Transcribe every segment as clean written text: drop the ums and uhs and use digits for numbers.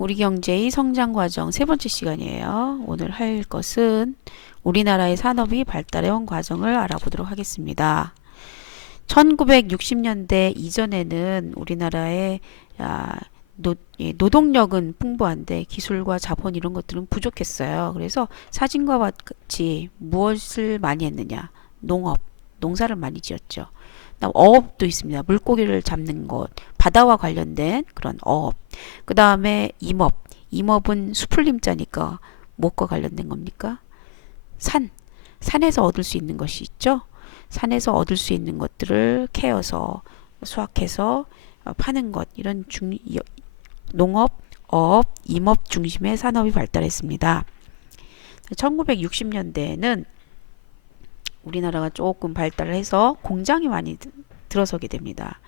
우리 경제의 성장 과정 세 번째 시간이에요. 오늘 할 것은 우리나라의 산업이 발달해온 과정을 알아보도록 하겠습니다. 1960년대 이전에는 우리나라의 노동력은 풍부한데 기술과 자본 이런 것들은 부족했어요. 그래서 사진과 같이 무엇을 많이 했느냐? 농업, 농사를 많이 지었죠. 어업도 있습니다. 물고기를 잡는 것, 바다와 관련된 그런 어업. 그 다음에 임업. 임업은 수풀림자니까 무엇과 관련된 겁니까? 산. 산에서 얻을 수 있는 것이 있죠. 산에서 얻을 수 있는 것들을 캐어서 수확해서 파는 것. 이런 농업, 어업, 임업 중심의 산업이 발달했습니다. 1960년대에는 우리나라가 조금 발달을 해서 공장이 많이 들어서게 됩니다.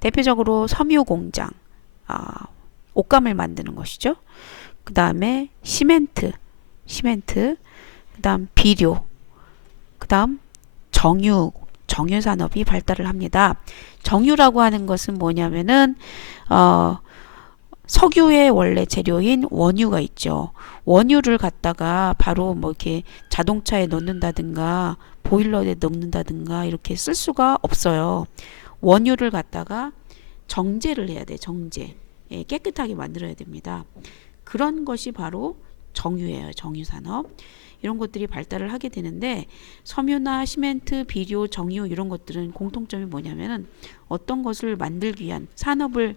대표적으로 섬유 공장, 옷감을 만드는 것이죠. 그 다음에 시멘트, 그 다음 비료, 그 다음 정유 산업이 발달을 합니다. 정유라고 하는 것은 뭐냐면은 석유의 원래 재료인 원유가 있죠. 원유를 갖다가 바로 뭐 이렇게 자동차에 넣는다든가 보일러에 넣는다든가 이렇게 쓸 수가 없어요. 원유를 갖다가 정제를 해야 돼. 정제. 예, 깨끗하게 만들어야 됩니다. 그런 것이 바로 정유예요. 정유산업. 이런 것들이 발달을 하게 되는데 섬유나 시멘트, 비료, 정유 이런 것들은 공통점이 뭐냐면은 어떤 것을 만들기 위한 산업을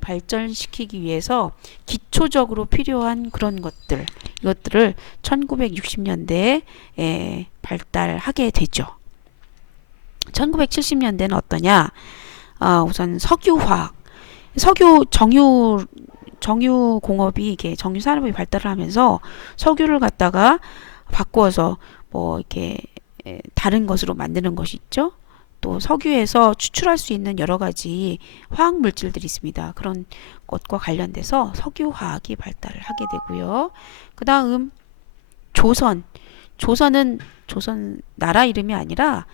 발전시키기 위해서 기초적으로 필요한 그런 것들 이것들을 1960년대에 발달하게 되죠. 1970년대는 어떠냐? 우선 석유화학, 정유 공업이 이게 정유 산업이 발달을 하면서 석유를 갖다가 바꾸어서 뭐 이렇게 다른 것으로 만드는 것이 있죠. 또 석유에서 추출할 수 있는 여러 가지 화학 물질들이 있습니다. 그런 것과 관련돼서 석유화학이 발달을 하게 되고요. 그 다음 조선은 조선 나라 이름이 아니라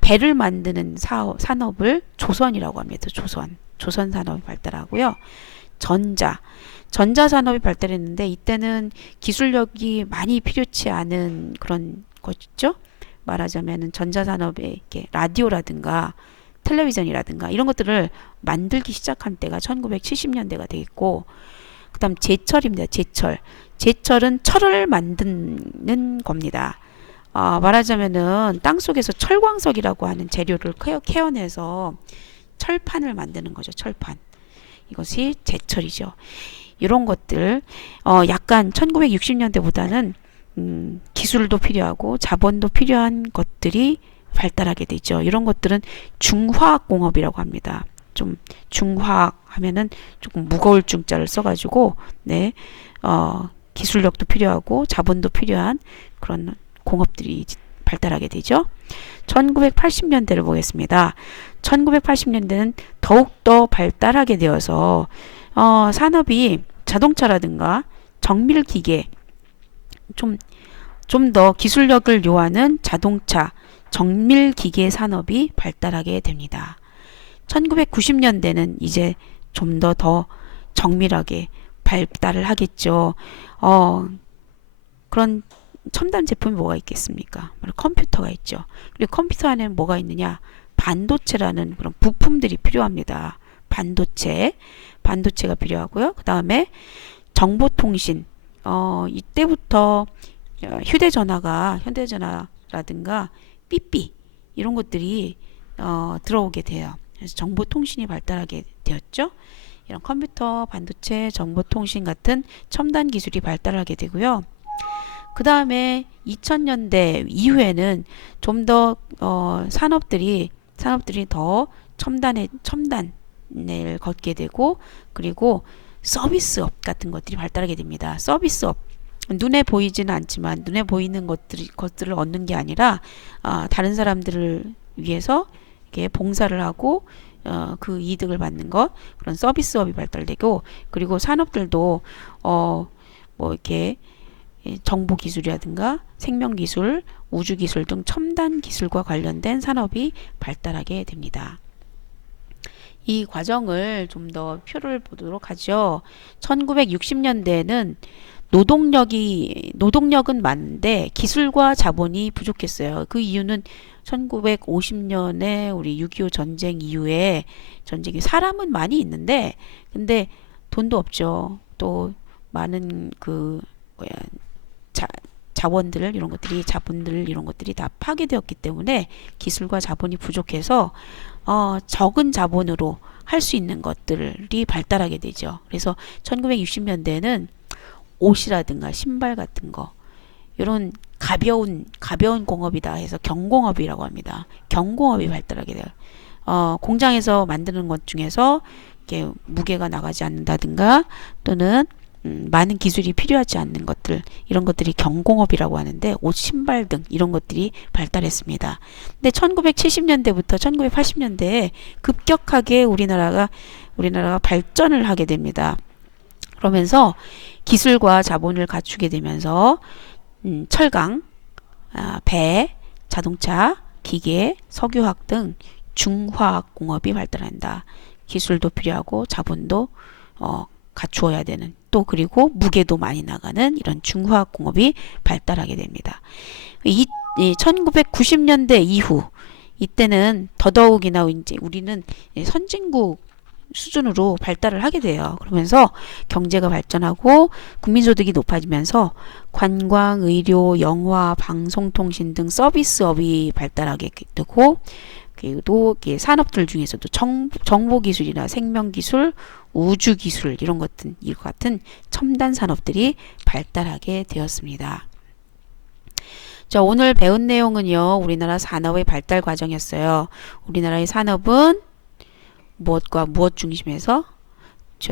배를 만드는 산업을 조선이라고 합니다. 조선 산업이 발달하고요. 전자 산업이 발달했는데 이때는 기술력이 많이 필요치 않은 그런 것이죠. 말하자면 전자 산업에 이렇게 라디오라든가 텔레비전이라든가 이런 것들을 만들기 시작한 때가 1970년대가 되겠고, 그다음 제철입니다. 제철은 철을 만드는 겁니다. 말하자면은 땅 속에서 철광석이라고 하는 재료를 캐어내서 철판을 만드는 거죠. 철판. 이것이 제철이죠. 이런 것들 약간 1960년대보다는 기술도 필요하고 자본도 필요한 것들이 발달하게 되죠. 이런 것들은 중화학공업이라고 합니다. 좀 중화학 하면은 조금 무거울 중자를 써가지고 기술력도 필요하고 자본도 필요한 그런 공업들이 발달하게 되죠. 1980년대를 보겠습니다. 1980년대는 더욱더 발달하게 되어서 산업이 자동차라든가 정밀기계 좀 더 기술력을 요하는 자동차 정밀기계 산업이 발달하게 됩니다. 1990년대는 이제 좀 더 정밀하게 발달을 하겠죠. 그런 첨단 제품이 뭐가 있겠습니까? 바로 컴퓨터가 있죠. 그리고 컴퓨터 안에는 뭐가 있느냐? 반도체라는 그런 부품들이 필요합니다. 반도체가 필요하고요. 그 다음에 정보통신. 이때부터 현대전화라든가 삐삐 이런 것들이 들어오게 돼요. 그래서 정보통신이 발달하게 되었죠. 이런 컴퓨터, 반도체, 정보통신 같은 첨단 기술이 발달하게 되고요. 그 다음에 2000년대 이후에는 좀 더 산업들이 더 첨단을 걷게 되고, 그리고 서비스업 같은 것들이 발달하게 됩니다. 서비스업 눈에 보이지는 않지만 눈에 보이는 것들을 얻는 게 아니라 다른 사람들을 위해서 이렇게 봉사를 하고 그 이득을 받는 것, 그런 서비스업이 발달되고, 그리고 산업들도 뭐 이렇게 정보기술이라든가 생명기술, 우주기술 등 첨단 기술과 관련된 산업이 발달하게 됩니다. 이 과정을 좀 더 표를 보도록 하죠. 1960년대에는 노동력은 많은데 기술과 자본이 부족했어요. 그 이유는 1950년에 우리 6.25 전쟁 이후에 전쟁이 사람은 많이 있는데 근데 돈도 없죠. 또 많은 그 뭐야 자, 자원들 이런 것들이 자본들 이런 것들이 다 파괴되었기 때문에 기술과 자본이 부족해서 적은 자본으로 할 수 있는 것들이 발달하게 되죠. 그래서 1960년대에는 옷이라든가 신발 같은 거 이런 가벼운 공업이다 해서 경공업이라고 합니다. 경공업이 발달하게 돼요. 공장에서 만드는 것 중에서 이렇게 무게가 나가지 않는다든가 또는 많은 기술이 필요하지 않는 것들 이런 것들이 경공업이라고 하는데 옷, 신발 등 이런 것들이 발달했습니다. 근데 1970년대부터 1980년대에 급격하게 우리나라가 발전을 하게 됩니다. 그러면서 기술과 자본을 갖추게 되면서 철강, 배, 자동차, 기계, 석유화학 등 중화학 공업이 발달한다. 기술도 필요하고 자본도 갖추어야 되는 또 그리고 무게도 많이 나가는 이런 중화학 공업이 발달하게 됩니다. 이 1990년대 이후 이때는 더더욱이나 이제 우리는 선진국 수준으로 발달을 하게 돼요. 그러면서 경제가 발전하고 국민소득이 높아지면서 관광, 의료, 영화, 방송통신 등 서비스업이 발달하게 되고 그리고 산업들 중에서도 정보기술이나 생명기술, 우주기술 이런 이와 같은 첨단 산업들이 발달하게 되었습니다. 자, 오늘 배운 내용은요. 우리나라 산업의 발달 과정이었어요. 우리나라의 산업은 무엇과 무엇 중심에서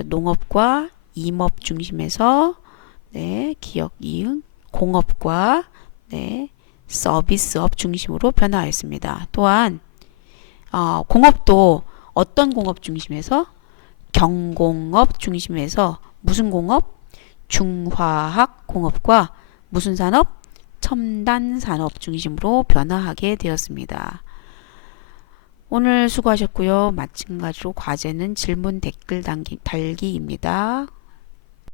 농업과 임업 중심에서 기역, 이응, 공업과 서비스업 중심으로 변화했습니다. 또한 공업도 어떤 공업 중심에서 경공업 중심에서 무슨 공업? 중화학 공업과 무슨 산업? 첨단 산업 중심으로 변화하게 되었습니다. 오늘 수고하셨고요. 마찬가지로 과제는 질문 댓글 달기입니다.